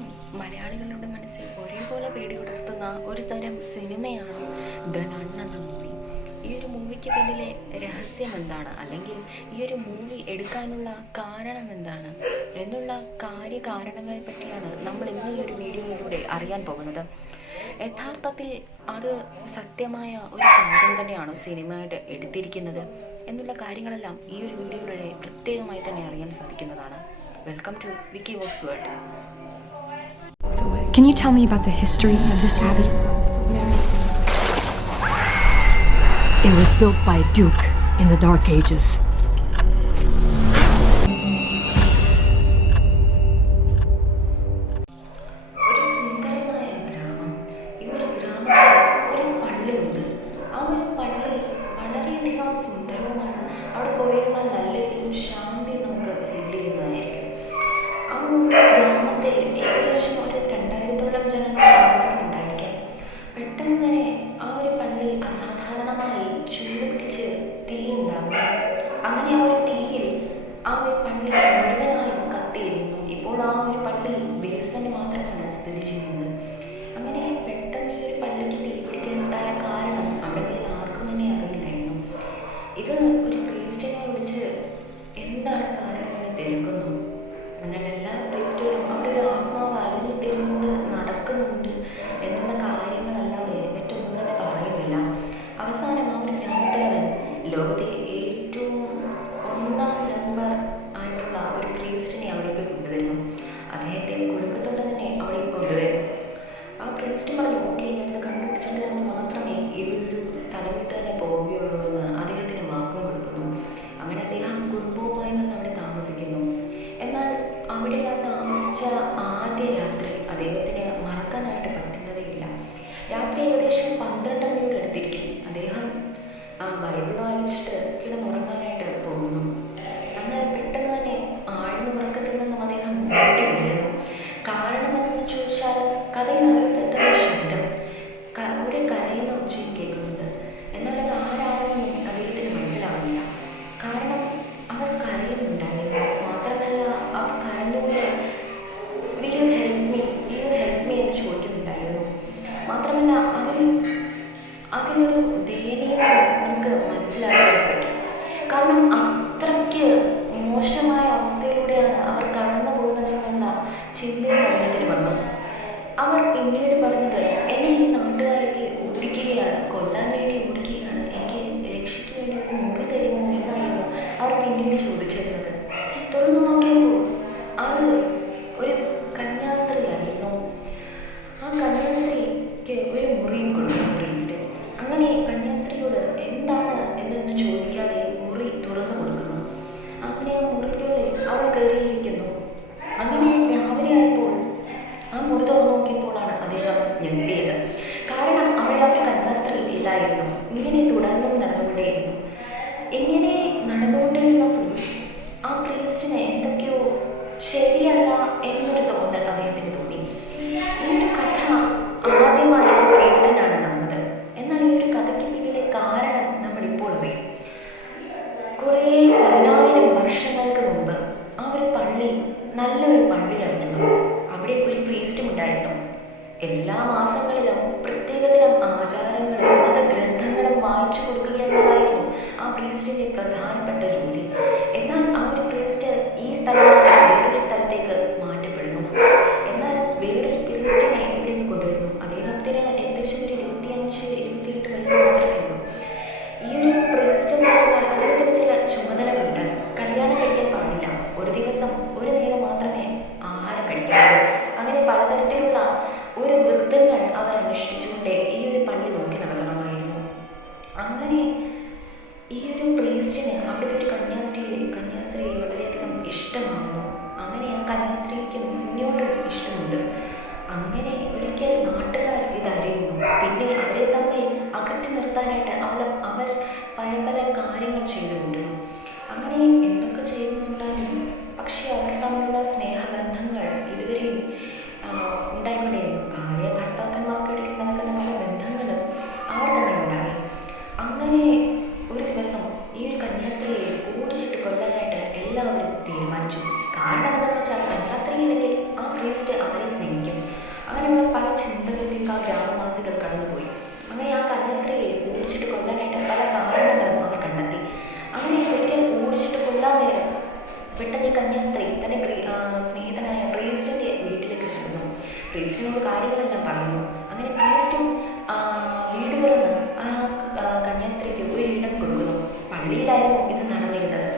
എന്നും മലയാളികളുടെ മനസ്സിൽ ഒരേപോലെ പേടിയുണർത്തുന്ന ഒരു തരം സിനിമയാണ് ദ നൺ എന്ന മൂവി. ഈ ഒരു മൂവിക്ക് പിന്നിലെ രഹസ്യം എന്താണ്, അല്ലെങ്കിൽ ഈ ഒരു മൂവി എടുക്കാനുള്ള കാരണം എന്താണ് എന്നുള്ള കാര്യകാരണങ്ങളെ പറ്റിയാണ് നമ്മൾ ഇന്ന് ഈ ഒരു വീഡിയോയിലൂടെ അറിയാൻ പോകുന്നത്. യഥാർത്ഥത്തിൽ അത് സത്യമായ ഒരു കാര്യം തന്നെയാണോ സിനിമയുടെ എടുത്തിരിക്കുന്നത് എന്നുള്ള കാര്യങ്ങളെല്ലാം ഈ ഒരു വീഡിയോയിലൂടെ പ്രത്യേകമായി തന്നെ അറിയാൻ സാധിക്കുന്നതാണ്. Welcome to Wiki Vox World. Can you tell me about the history of this abbey? It was built by a duke in the Dark Ages. ഒരു സുന്ദരമായ ഗ്രാമം. ഈ ഒരു ഗ്രാമത്തിൽ ഒരു പള്ളിയുണ്ട്. ആ ഒരു പള്ളി വളരെയധികം സുന്ദരവുമാണ്. അവിടെ പോയിരുന്നാൽ നല്ലൊരു ശാന്തി നമുക്ക് ഫീൽ ചെയ്യുന്നതായിരിക്കും. ആ ഒരു ഗ്രാമത്തിൽ ഏകദേശം ഒരു 2000-ഓളം ജനങ്ങൾ താമസിക്കുന്നുണ്ടായിരിക്കാം. പെട്ടെന്ന് തന്നെ ആ ഒരു പള്ളി അസാധാരണമായി ചൂട് പിടിച്ച് തീ ഉണ്ടാകും. അങ്ങനെ ആ ഒരു തീയിൽ ആ ഒരു പള്ളി മുഴുവനായും കത്തിയിരുന്നു. ഇപ്പോൾ ആ ഒരു പള്ളി ബേസ്മെന്റ് മാത്രമാണ് സ്ഥിതി ചെയ്യുന്നത്. അങ്ങനെ പെട്ടെന്ന് ഈ ഒരു പള്ളിക്ക് തീ പിടിക്കാനുണ്ടായ കാരണം അവിടെ ആർക്കും തന്നെ അറിയില്ലായിരുന്നു. ഇത് ഒരു പ്രീസ്റ്റിനെ വിളിച്ച് എന്താണ് കാര്യമെന്ന് തിരക്കുന്നു. എന്നാൽ എല്ലാ പ്രീസ്റ്റുകളും അവിടെ ഒരു ആത്മാവ് അലഞ്ഞു തിരിഞ്ഞുകൊണ്ട് നടക്കുന്നുണ്ട് എന്നുള്ള കാര്യങ്ങളല്ലാതെ മറ്റൊന്നും തന്നെ പറയുന്നില്ല. അവസാനം ആ ഒരു ഗ്രാമത്തിലവൻ ലോകത്തെ ഏറ്റവും ഒന്നാം നമ്പർ ആയിട്ടുള്ള ഒരു പ്രീസ്റ്റിനെ അവിടേക്ക് കൊണ്ടുവരുന്നു. അദ്ദേഹത്തെ കുടുംബത്തോടെ തന്നെ അവിടേക്ക് കൊണ്ടുവരുന്നു. ആ പ്രീസ്റ്റ് പറഞ്ഞു, ഓക്കെ, ഞാനിത് കണ്ടുപിടിച്ചിട്ട് തന്നെ മാത്രമേ ഈ ഒരു സ്ഥലം വിട്ട് തന്നെ പോവുകയുള്ളൂ എന്ന് അദ്ദേഹത്തിന് വാക്കും കൊടുക്കുന്നു. അങ്ങനെ അദ്ദേഹം കുടുംബവുമായി വന്ന് അവിടെ താമസിക്കുന്നു. എന്നാൽ അവിടെ ആ താമസിച്ച ആദ്യ രാത്രി അദ്ദേഹത്തിന് മറക്കാനായിട്ട് പറ്റുന്നതേയില്ല. രാത്രി ഏകദേശം 12 മണിയോട് എടുത്തിരിക്കും. അദ്ദേഹം ബൈബിൾ വായിച്ചിട്ട് കിടന്നുറങ്ങാനായിട്ട് പോകുന്നു. എന്നാൽ പെട്ടെന്ന് തന്നെ ആഴ്ന്ന ഉറക്കത്തിൽ നിന്നും അദ്ദേഹം മുട്ടി വീഴുന്നു. കാരണം എന്തെന്ന് ചോദിച്ചാൽ കഥയിനകത്തെത്തുന്ന ശബ്ദം ഒരു കരയുന്ന ഒച്ചയും കേൾക്കുന്നുണ്ട്. എന്നാൽ അത് ആരാണെന്നും അദ്ദേഹത്തിന് മനസ്സിലാവില്ല. കാരണം അവർ കരയുന്നുണ്ടായിരുന്നു. മാത്രമല്ല അവർ കരഞ്ഞുകൊണ്ട് വിൽ യു ഹെൽപ്പ് മീ എന്ന് ചോദിക്കുന്നുണ്ടായിരുന്നു. മാത്രമല്ല അതിലൊരു ദയനീയത നമുക്ക് മനസ്സിലാക്കാൻ പറ്റും. കാരണം അത്രയ്ക്ക് മോശമായ അവസ്ഥയിലൂടെയാണ് അവർ കടന്നു പോകുന്നതെന്നുള്ള ചിന്തയും അദ്ദേഹത്തിന് വന്നു. അവർ പിന്നീട് പറഞ്ഞത്, എന്നെ ഈ നാട്ടുകാരേക്ക് ഓടിക്കുകയാണ്, കൊല്ലാൻ വേണ്ടി ഓടിക്കുകയാണ്, എനിക്ക് രക്ഷയ്ക്ക് വേണ്ടി ഒരു മുറി തരുമോ എന്നായിരുന്നു അവർ പിന്നീട് ചോദിച്ചിരുന്നത്. തുറന്നു നോക്കിയപ്പോൾ അത് ഒരു കന്യാസ്ത്രീയായിരുന്നു. ആ കന്യാസ്ത്രീക്ക് ഒരു മുറിയും കൊടുക്കുന്നു പ്രീസ്റ്റ്. അങ്ങനെ കന്യാസ്ത്രീയോട് എന്താണ് എന്നൊന്നും ചോദിക്കാതെ മുറി തുറന്നു കൊടുക്കുന്നു. അങ്ങനെ ആ മുറിക്കുള്ളിൽ അവൾ കയറിയിരിക്കുന്നു. അങ്ങനെ രാവിലെ ആയപ്പോൾ ആ മുറി തുറന്നു നോക്കിയപ്പോഴാണ് അദ്ദേഹം ഞെട്ടിയത്. കാരണം അവിടെ ആ കന്യാസ്ത്രീ ഇല്ലായിരുന്നു. ഇങ്ങനെ തുടർന്നും നടന്നുകൊണ്ടേയിരുന്നു. ഇങ്ങനെ നടന്നുകൊണ്ടേയിരുന്നപ്പോൾ ആ പ്രീസ്റ്റിന് എന്തൊക്കെയോ ശരിയല്ല എന്നൊരു തോന്നൽ അദ്ദേഹത്തിന് തോന്നി. ഈ ഒരു കഥ ആദ്യമായി ആ പ്രീസ്റ്റിനാണ് നടന്നത്. എന്നാൽ ഈ ഒരു കഥയ്ക്ക് പിന്നിലെ കാരണം നമ്മൾ ഇപ്പോൾ അറിയും. കുറേ 10,000 വർഷങ്ങൾക്ക് മുമ്പ് ആ ഒരു പള്ളി നല്ലൊരു പള്ളിയായിരുന്നു. അവിടെ ഒരു പ്രീസ്റ്റും ഉണ്ടായിരുന്നു. എല്ലാ മാസങ്ങളിലും പ്രത്യേകതരം ആചാരങ്ങളും മതഗ്രന്ഥങ്ങളും വായിച്ചു കൊടുക്കുക എന്നതായിരുന്നു ആ പ്രീസ്റ്റിന്റെ പ്രധാനപ്പെട്ട ജോലി. എന്നാൽ ആ ഒരു പ്രീസ്റ്റ് ഈ സ്ഥലത്ത് വേറൊരു സ്ഥലത്തേക്ക് മാറ്റപ്പെടുന്നു. എന്നാൽ വേറൊരു പ്രീസ്റ്റിനെ ഇവിടേക്ക് കൊണ്ടുവരുന്നു. അദ്ദേഹത്തിന് ഏകദേശം ഒരു 25-28 വയസ്സ് മാത്രമേ ഉള്ളൂ. ഈ ഒരു പ്രീസ്റ്റ് എന്ന് പറഞ്ഞാൽ അദ്ദേഹത്തിന് ചില ചുമതലകളുണ്ട്. കല്യാണം കഴിക്കാൻ പാടില്ല, ഒരു ദിവസം ഒരു നേരം മാത്രമേ ആഹാരം കഴിക്കാവൂ. അങ്ങനെ പലതരത്തിലുള്ള ഒരു വൃത്തങ്ങൾ അവർ അനുഷ്ഠിച്ചുകൊണ്ട് ഈ ഒരു പള്ളി നോക്കി നടത്തണമായിരുന്നു. അങ്ങനെ ഈ ഒരു പ്രീസ്റ്റിന് അവിടുത്തെ ഒരു കന്യാസ്ത്രീയെ വളരെയധികം ഇഷ്ടമാകുന്നു. അങ്ങനെ ആ കന്യാസ്ത്രീക്ക് ഇങ്ങോട്ടും ഇഷ്ടമുണ്ട്. അങ്ങനെ ഒരിക്കൽ നാട്ടുകാർ ഇതറിയുന്നു. പിന്നെ അവരെ തമ്മിൽ അകറ്റി നിർത്താനായിട്ട് അവർ പല കാര്യങ്ങൾ ചെയ്തുകൊണ്ടിരുന്നു. അങ്ങനെ എന്തൊക്കെ ചെയ്യുന്നുണ്ടായിരുന്നു, പക്ഷെ അവർ തമ്മിലുള്ള സ്നേഹബന്ധങ്ങൾ ഇതുവരെയും ഉണ്ടായിക്കൊണ്ടേയിരുന്നു. ഭാര്യ ഭർത്താക്കന്മാർക്കിടയിൽ നടക്കുന്ന പല ബന്ധങ്ങളും അവർ തമ്മിലുണ്ടായി. അങ്ങനെ ഒരു ദിവസം ഈ ഒരു കന്യാസ്ത്രീയെ ഓടിച്ചിട്ട് കൊല്ലാനായിട്ട് എല്ലാവരും തീരുമാനിച്ചു. കാരണം എന്താണെന്ന് വെച്ചാൽ കന്യാസ്ത്രീയില്ലെങ്കിൽ ആ പ്രീസ്റ്റ് അവരെ സ്നേഹിക്കും. ചിന്തകളിലേക്ക് ആ ഗ്രാമവാസികൾ കടന്നുപോയി. അങ്ങനെ ആ കന്യാസ്ത്രീയെ ഓടിച്ചിട്ട് കൊല്ലാനായിട്ട് പല കാരണങ്ങളും അവർ കണ്ടെത്തി. അങ്ങനെ ഒരിക്കൽ ഓടിച്ചിട്ട് കൊല്ലാൻ നേരം പെട്ടെന്ന് ഈ കന്യാസ്ത്രീ തന്റെ സ്നേഹിതനായ പ്രീസ്റ്റിന്റെ വീട്ടിലേക്ക് ചെല്ലുന്നു. പ്രീസ്റ്റിനോട് കാര്യങ്ങളെല്ലാം പറയുന്നു. അങ്ങനെ പ്രീസ്റ്റും വീട് തുറന്ന് ആ കന്യാസ്ത്രീക്ക് ഒരു ഇടം കൊടുക്കുന്നു. പള്ളിയിലായിരുന്നു ഇത് നടന്നിരുന്നത്.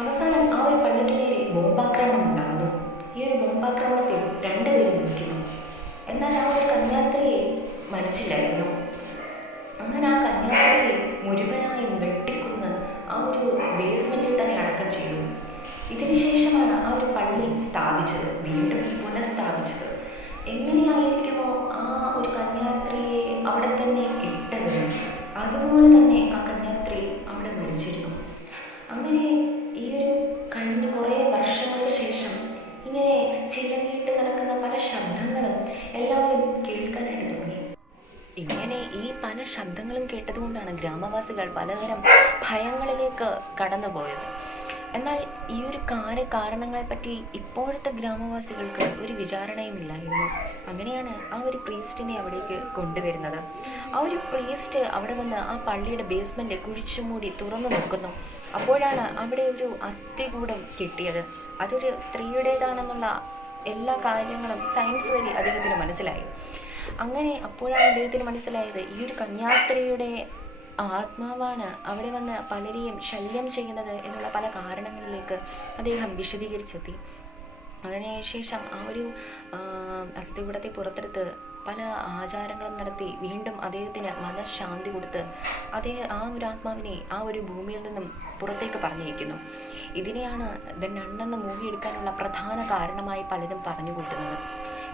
അവസാനം ആ ഒരു പള്ളിക്ക് നേരെ ബോംബാക്രമണം ഉണ്ടാകുന്നു. ഈ ഒരു ബോംബാക്രമണത്തിൽ 2 പേരും മരിക്കുന്നു. എന്നാൽ ആ ഒരു കന്യാസ്ത്രീയെ മരിച്ചില്ലായിരുന്നു. അങ്ങനെ ആ കന്യാസ്ത്രീയെ മുഴുവനായും വെട്ടിക്കൊന്ന് ആ ഒരു ബേസ്മെന്റിൽ തന്നെ അടക്കം ചെയ്തു. ഇതിനുശേഷമാണ് ആ ഒരു പള്ളി സ്ഥാപിച്ചത്, വീണ്ടും പുനഃസ്ഥാപിച്ചത്. എങ്ങനെയായിരിക്കുമോ ആ ഒരു കന്യാസ്ത്രീയെ അവിടെ തന്നെ ഇട്ടത്, അതുപോലെ തന്നെ ആ കന്യാസ്ത്രീ അവിടെ മരിച്ചിരുന്നു. അങ്ങനെ ഈ ഒരു കഴിഞ്ഞ കുറേ വർഷങ്ങൾക്ക് ശേഷം ഇങ്ങനെ ചിലങ്ങിയിട്ട് നടക്കുന്ന പല ശബ്ദങ്ങളും എല്ലാവരും കേൾക്കാനായിട്ട് തുടങ്ങി. ഇങ്ങനെ ഈ പല ശബ്ദങ്ങളും കേട്ടതുകൊണ്ടാണ് ഗ്രാമവാസികൾ പലതരം ഭയങ്ങളിലേക്ക് കടന്നുപോയത്. എന്നാൽ ഈ ഒരു കാരണങ്ങളെപ്പറ്റി ഇപ്പോഴത്തെ ഗ്രാമവാസികൾക്ക് ഒരു വിചാരണയുമില്ലായിരുന്നു. അങ്ങനെയാണ് ആ ഒരു പ്രീസ്റ്റിനെ അവിടേക്ക് കൊണ്ടുവരുന്നത്. ആ ഒരു പ്രീസ്റ്റ് അവിടെ വന്ന് ആ പള്ളിയുടെ ബേസ്മെന്റ് കുഴിച്ചു മൂടി തുറന്നു നോക്കുന്നു. അപ്പോഴാണ് അവിടെ ഒരു അസ്ഥികൂടം കിട്ടിയത്. അതൊരു സ്ത്രീയുടേതാണെന്നുള്ള എല്ലാ കാര്യങ്ങളും സയൻസ് വഴി അദ്ദേഹത്തിന് മനസ്സിലായി. അങ്ങനെ അപ്പോഴാണ് അദ്ദേഹത്തിന് മനസ്സിലായത് ഈ ഒരു കന്യാസ്ത്രീയുടെ ആത്മാവാണ് അവിടെ വന്ന് പലരെയും ശല്യം ചെയ്യുന്നത് എന്നുള്ള പല കാരണങ്ങളിലേക്ക് അദ്ദേഹം വിശദീകരിച്ചെത്തി. അതിനുശേഷം ആ ഒരു അസ്ഥികൂടത്തെ പുറത്തെടുത്ത് പല ആചാരങ്ങളും നടത്തി വീണ്ടും അദ്ദേഹത്തിന് മനഃശാന്തി കൊടുത്ത് ആ ഒരു ആത്മാവിനെ ആ ഒരു ഭൂമിയിൽ നിന്നും പുറത്തേക്ക് പറഞ്ഞയക്കുന്നു. ഇതിനെയാണ് ദ നൺ എന്ന മൂവി എടുക്കാനുള്ള പ്രധാന കാരണമായി പലരും പറഞ്ഞു കൂട്ടുന്നത്.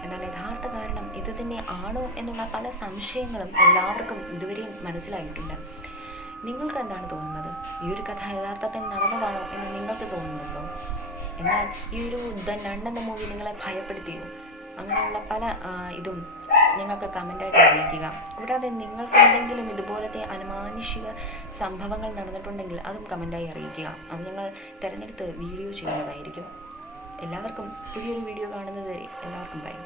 എന്നാൽ യഥാർത്ഥ കാരണം ഇത് തന്നെ ആണോ എന്നുള്ള പല സംശയങ്ങളും എല്ലാവർക്കും ഇതുവരെയും മനസ്സിലായിട്ടുണ്ട്. നിങ്ങൾക്ക് എന്താണ് തോന്നുന്നത്? ഈ ഒരു കഥ യഥാർത്ഥത്തിൽ നടന്നതാണോ എന്ന് നിങ്ങൾക്ക് തോന്നുന്നുണ്ടോ? എന്നാൽ ഈ ഒരു ദ നൺ എന്ന മൂവി നിങ്ങളെ ഭയപ്പെടുത്തിയോ? അങ്ങനെയുള്ള പല ഇതും ഞങ്ങൾക്ക് കമൻ്റായിട്ട് അറിയിക്കുക. കൂടാതെ നിങ്ങൾക്ക് എന്തെങ്കിലും ഇതുപോലത്തെ അമാനുഷിക സംഭവങ്ങൾ നടന്നിട്ടുണ്ടെങ്കിൽ അതും കമൻ്റായി അറിയിക്കുക. അത് ഞങ്ങൾ തിരഞ്ഞെടുത്ത് വീഡിയോ ചെയ്യുന്നതായിരിക്കും. എല്ലാവർക്കും പുതിയൊരു വീഡിയോ കാണുന്നത് വരെ എല്ലാവർക്കും ബൈ.